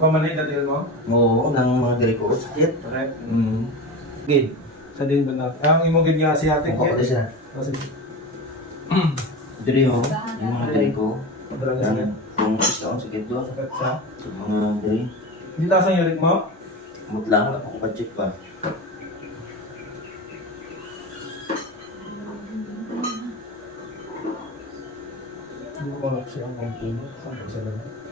Pamanay na din mo? Oo, ng mga diri ko. Sakit. Correct. Gid. Sa din ba na? Ang imong gid nga asiatic Ako eh. siya. Kasi Diri ho, yung mga diri ko. madalang na sakit. Yung gusto kong sakit doon. Sakit sa. Yung mga diri. Hindi taas ang uric mo? Mutlang na ako pa-check pa. Hindi ko lang siya ang pangpuno. Saan sa lang?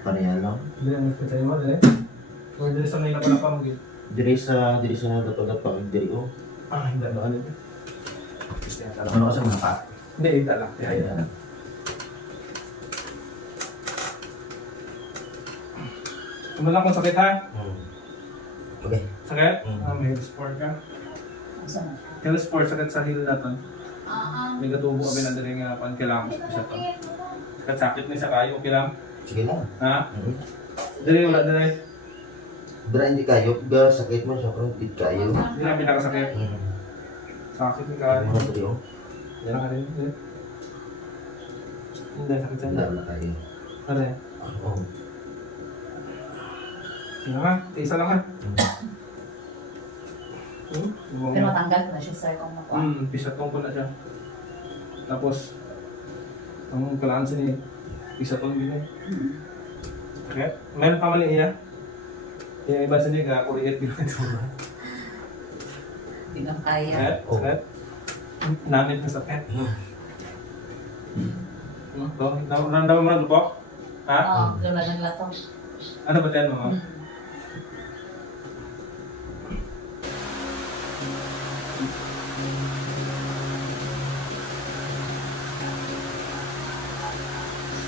Pareha lang. Hindi ang nagpatay mo eh. Or dili sa nila pala pamagin. Diri sa dapat diri ho. Hindi ano ano. Ano ka sa mata? Hindi, hindi lang. Ayan. Kumalang kung sakit ha? Okay. Sakit? Mm. May health sport ka? Health sport, sakit sa heel natin. May katubo kami na dali nga pan kailangan ko sa to. Sakit ni sa kayo, okay lang? Sige lang. Ha? Dali wala dali. Dira hindi kayo, ga sakit mo siya pero hindi kayo. Hindi na pinakasakit. Sakit ni kayo. Mga diri ho. Yan ang kanin. Hindi, sakit sa Wala na kayo. Ano yan? Oo. Tingnan ka, isa lang ha. Pero matanggal ko na siya, sir, kung makuha. Pisatong ko na siya. Tapos, ang kailangan siya ni pisatong din eh. Okay? Meron pa mali iya? Yung iba sa niya, kuriit din ito. Hindi lang kaya. Sakit? Sakit? Namit na sakit. Naramdaman mo na lubok? Ha? Oo, lula ng lato. Ano ba tayo mo?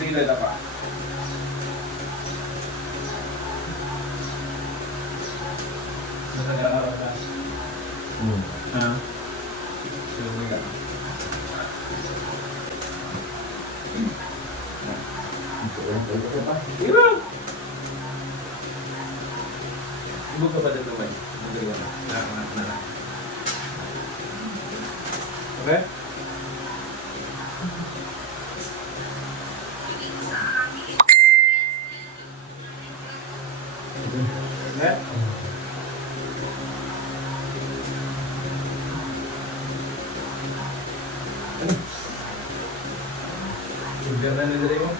Sige na pa. Nagkakaroon ka. Ha? Sige ka. Ira! Ibig ka ba dito ba? Okay? Okay? Sugar na nilari mo?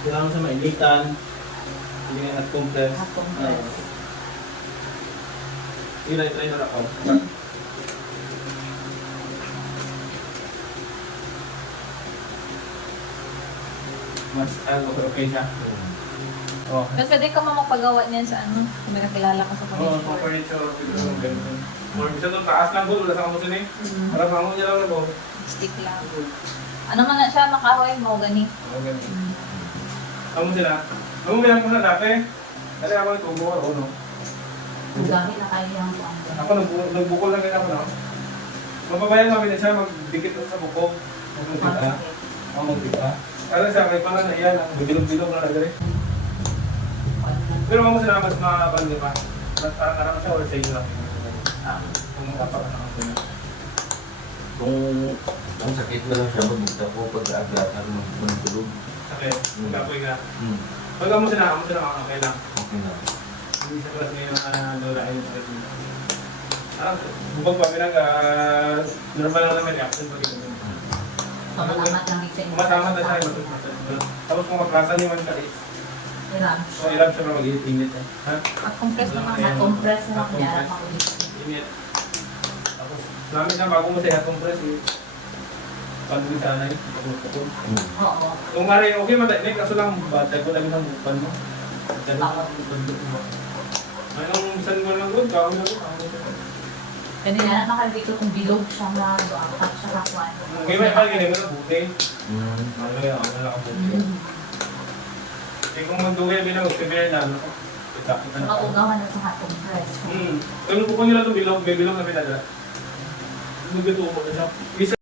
Kailangan sa mainitan, hindi nga at-compress. At-compress. Try na ako. Mas okay siya. Oh. Pero pwede ka mamapagawa niyan sa ano, kung may kakilala ka sa Oo, pag-sport. temperature, ganun. Or bisa doon, taas lang doon, wala sa kamusin eh. Parang mangon niya lang na po. Stick lang. Ano man na siya, makahoy mo, gani. Oo, ganun. Kamusin na. Kamusin lang muna dati. Dati ako nagtubo ako, no? Gamit na kayo yung buwan. Ako nagbukol lang ako, no? Mapabayan kami na siya, magdikit sa bukog. Magdikit. Oo, magdikit. Parang sa akin, parang naiyan, ang bilog-bilog na nagari. Pero kamusin na, mas makabandi pa. Mas parang karang siya, or sa inyo lang. Kung kapag-nakakasya na. Kung sakit na lang siya, magmita ko pag-aglat at magtulog. Sakit, kapoy ka. Pag kamusin na, okay lang. Okay na. Hindi sa class ngayon lola ay sakit mo. Parang bukog pa, normal lang naman reaction pag ito. Pagkakamat lang ito. Masama na siya, tapos kung maklasa niyo man siya, Iram. so ilan siya na mag-init. Ha? At-compress naman, at-compress na lang. Yara pa ulit. Init. Tapos, namin na bago mo siya compress eh. Pag-uwi sana yun, pag-uwi. Oo. Kung mara okay man, kaso lang, batay ko lang ng bukan mo. Anong saan mo lang doon? Kawin na doon. Kanina na nakaldito kung bilog siya na doon. At siya kakuan. Okay, may pagkinin mo na buti. Ano yan, ano lang ang buti. Eh kung magdugay bilang magpipili na, kita. Nakaugawan na sa at-compress. Kung buko nila itong bilog, may bilog na pinadala. Nagatubo na siya.